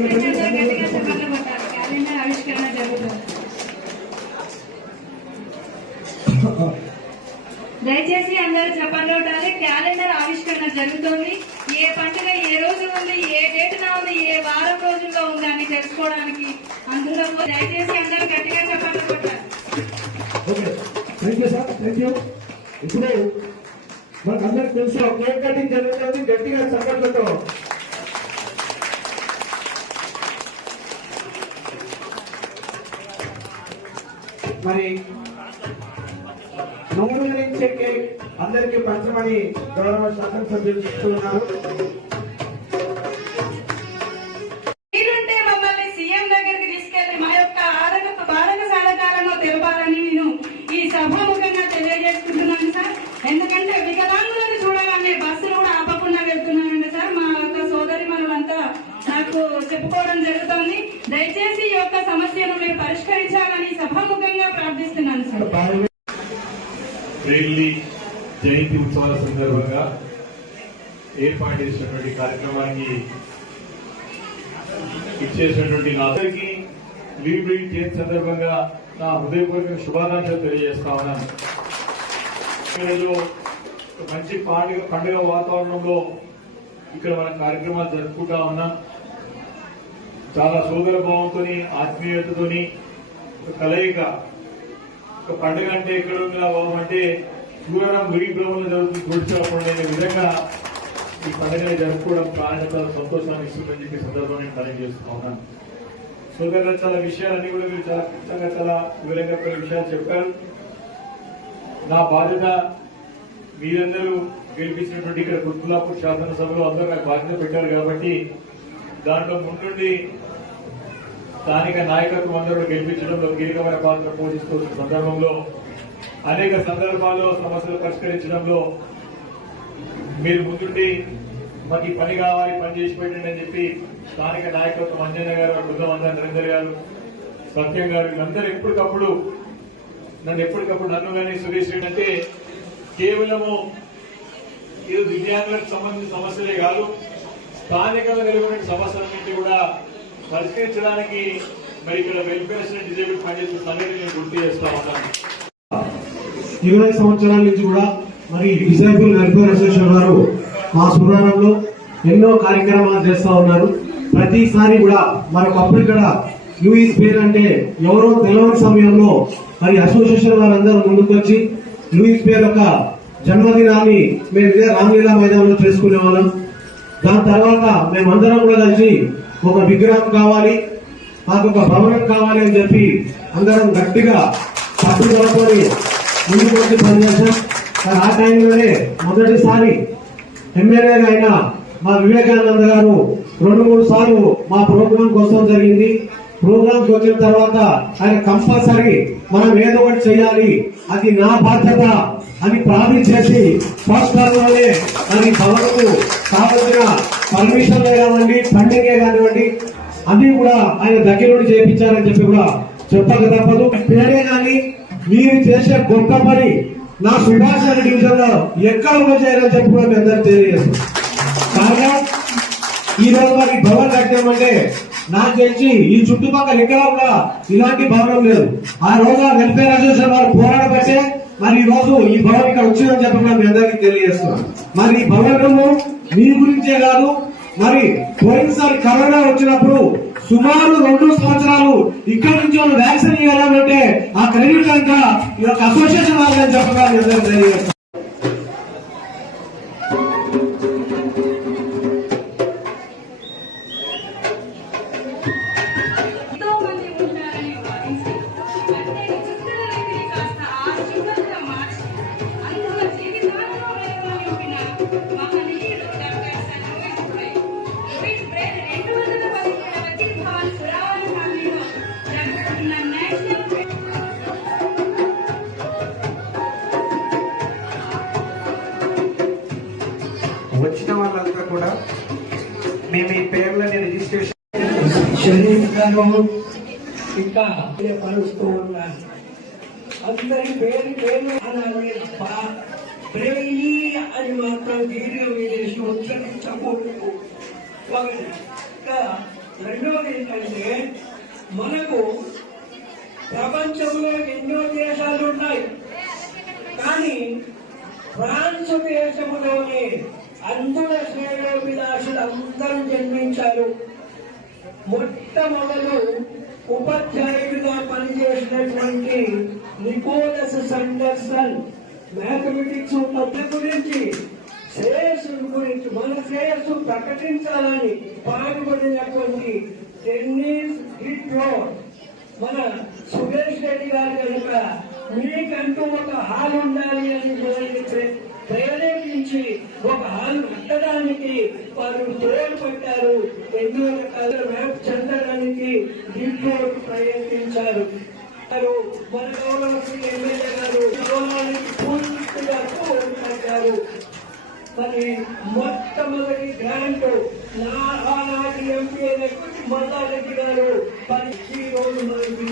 Calendar ఆవిష్కరణ జరుగుతుంది. దయచేసి అందరూ చెప్పండి. క్యాలెండర్ ఆవిష్కరణ జరుగుతుంది. ఏ పండుగ ఏ రోజు ఉంది, ఏ డేట్న ఉంది, ఏ వారం రోజుల్లో ఉంది అని తెలుసుకోవడానికి అందులో దయచేసి అందరూ గట్టిగా చెప్పండి. ఇప్పుడు మనకు అందరికి తెలుసు కేక్ కటింగ్ జరుగుతుంది. గట్టిగా చప్పట్లతో మరి నూనె కేక్ అందరికీ పంచమని గౌరవ శాసనసభ్యులు చెప్తున్నారు. మీరుంటే మమ్మల్ని సీఎం దగ్గరికి తీసుకెళ్లి మా యొక్క ఆరోగ్య సాధకాలను తెలపాలని నేను ఈ సభాముఖంగా తెలియజేసుకుంటున్నాను సార్. ఎందుకంటే వికలాంగులను చూడగానే బస్సులు కూడా ఆపకుండా వెళ్తున్నానండి సార్. మా యొక్క సోదరి మనులంతా నాకు చెప్పుకోవడం జరుగుతోంది. దయచేసి ఈ యొక్క సమస్యను మీరు పరిష్కరించాలని సభాముఖంగా ప్రార్థిస్తున్నాను సార్. జయంతి ఉత్సవాల సందర్భంగా ఏర్పాటు చేసినటువంటి కార్యక్రమానికి ఇచ్చేసినటువంటి అందరికీ లీవ్ జయంతి సందర్భంగా నా హృదయపూర్వక శుభాకాంక్షలు తెలియజేస్తా ఉన్నాను. మంచి పండుగ వాతావరణంలో ఇక్కడ మన కార్యక్రమాలు జరుపుకుంటా ఉన్నాం. చాలా సోదర భావంతో ఆత్మీయతతో కలయిక. ఒక పండుగ అంటే ఎక్కడ ఉంది భావం అంటే చూడడం విడిబ్రహ్మలో జరుగుతుంది చూడకుండా విధంగా ఈ పండుగని జరుపుకోవడం చాలా సంతోషాన్ని ఇస్తుందని చెప్పి సందర్భాన్ని పని చేస్తూ ఉన్నాను. సోదరులు చాలా విషయాలన్నీ కూడా మీరు చాలా ఖచ్చితంగా చాలా వివరంగా కొన్ని విషయాలు చెప్పారు. నా బాధ్యత మీరందరూ గెలిపించినటువంటి ఇక్కడ కుత్బుల్లాపూర్ శాసనసభలో అందరూ నాకు బాధ్యత పెట్టారు కాబట్టి దాంట్లో ముందుండి స్థానిక నాయకత్వం అందరూ గెలిపించడంలో కీలకమైన పాత్ర పోషిస్తున్న సందర్భంలో అనేక సందర్భాల్లో సమస్యలు పరిష్కరించడంలో మీరు ముందుండి మాకు ఈ పని కావాలి, పని చేసి పెట్టండి అని చెప్పి స్థానిక నాయకత్వం అంజన్న గారు, బృందం నరేందర్ గారు, సత్యం గారు వీళ్ళందరూ ఎప్పటికప్పుడు నన్ను కానీ సురేష్ రెడ్డి అంటే కేవలము ఇది దివ్యాంగులకు సంబంధించిన సమస్యలే కాదు, స్థానికంగా నెలకొనే సమస్యలన్నింటి కూడా పరిష్కరించడానికి మరి ఇక్కడ వెల్ఫేర్ డిజేబుల్ పనిచేస్తున్న సంగతి నేను గుర్తు చేస్తా ఉన్నాను. 20 సంవత్సరాల నుంచి కూడా మరి డిజేబుల్ వెల్ఫేర్ అసోసియేషన్ వారు మా సురారంలో ఎన్నో కార్యక్రమాలు చేస్తా ఉన్నారు. ప్రతిసారి కూడా మనకప్పుడు ఇక్కడ యూఈస్ పేరు అంటే ఎవరో తెలియని సమయంలో మరి అసోసియేషన్ వారందరూ ముందుకు వచ్చి లూయిస్ పేరు యొక్క జన్మదినాన్ని మేము ఇదే రామ్లీలా మైదానంలో చేసుకునే వాళ్ళం. దాని తర్వాత మేమందరం కూడా కలిసి ఒక విగ్రహం కావాలి, మాకు ఒక భవనం కావాలి అని చెప్పి అందరం గట్టిగా పట్టుదలతోని ముందుకు వచ్చి పనిచేశాం. ఆ టైంలోనే మొదటిసారి ఎమ్మెల్యేగా అయిన మా వివేకానంద గారు 2-3 సార్లు మా ప్రోగ్రాం కోసం జరిగింది. ప్రోగ్రామ్ వచ్చిన తర్వాత ఆయన కంపల్సరీ మనం ఏదో ఒకటి చేయాలి, అది నా బాధ్యత అని ప్రామిస్ చేసి ఫస్ట్ టర్మ్లోనే మరి భవనకు కావలసిన పర్మిషన్లే కానివ్వండి, ఫండింగే కానివ్వండి అన్ని కూడా ఆయన దగ్గరుండి చేయించారని చెప్పి కూడా చెప్పక తప్పదు. పేరే కానీ మీరు చేసే గొప్ప పని నా సుభాష్ నగర్ డివిజన్ లో ఎక్కడ కూడా చేయాలని చెప్పి కూడా మీ అందరూ తెలియజేస్తాం. కారణం ఈ రోజు మరి భవన్ కట్టామంటే నాకు తెలిసి ఈ చుట్టుపక్కల ఎక్కడ కూడా ఇలాంటి భవనం లేదు. ఆ రోజు వెల్ఫేర్ అసోసియేషన్ వారు పోరాడబట్టే మరి ఈ రోజు ఈ భవన్ ఇక్కడ వచ్చిందని చెప్పి మీ అందరికీ తెలియజేస్తున్నాం. మరి ఈ భవనము మీ గురించే కాదు, మరి పోయినసారి కరోనా వచ్చినప్పుడు సుమారు 2 సంవత్సరాలు ఇక్కడ నుంచి వాళ్ళు వ్యాక్సిన్ ఇవ్వాలంటే ఆ క్రెడిట్ అంతా ఈ యొక్క అసోసియేషన్ వాళ్ళని చెప్పగా మీ అందరికీ తెలియజేస్తాం. వచ్చిన వాళ్ళంతా కూడా మేము ఈ పేర్లని రిజిస్ట్రేషన్ ఇంకా పరుస్తూ ఉన్నాను. అందరి పేరు ప్రేయి అని మాత్రం దీర్ఘ విదేశం ఉచ్చరించకూడదు. రెండోది ఏంటంటే మనకు ప్రపంచంలో ఎన్నో దేశాలు ఉన్నాయి, కానీ ఫ్రాన్స్ దేశంలోనే అందుల శ్రేయోభిలాషులు అందరూ జన్మించారు. మొట్టమొదలు ఉపాధ్యాయుడిగా పనిచేసినటువంటి నికోలస్ సండర్సన్ మ్యాథమెటిక్స్ పద్ధతి గురించి, శ్రేయస్సు గురించి, మన శ్రేయస్సు ప్రకటించాలని పాటుపడినటువంటి టెన్నిస్ హిట్లో మన సురేష్ రెడ్డి గారు కనుక మీకంటూ ఒక హాల్ ఉండాలి అని ప్రేరేపించి ఒక హాల్ కట్టడానికి వారు తోడ్పడ్డారు. ఎన్నో రకాల మ్యాప్ చెందడానికి దీంట్లో ప్రయత్నించారు. మన గౌరవ ఎమ్మెల్యే గారు గౌరవానికి పూర్తిగా తోడ్పడ్డారు. మరి మొట్టమొదటి గ్రాంట్ ఆనాటి ఎంపీ మల్లారెడ్డి గారు 10 రోజులు మనకి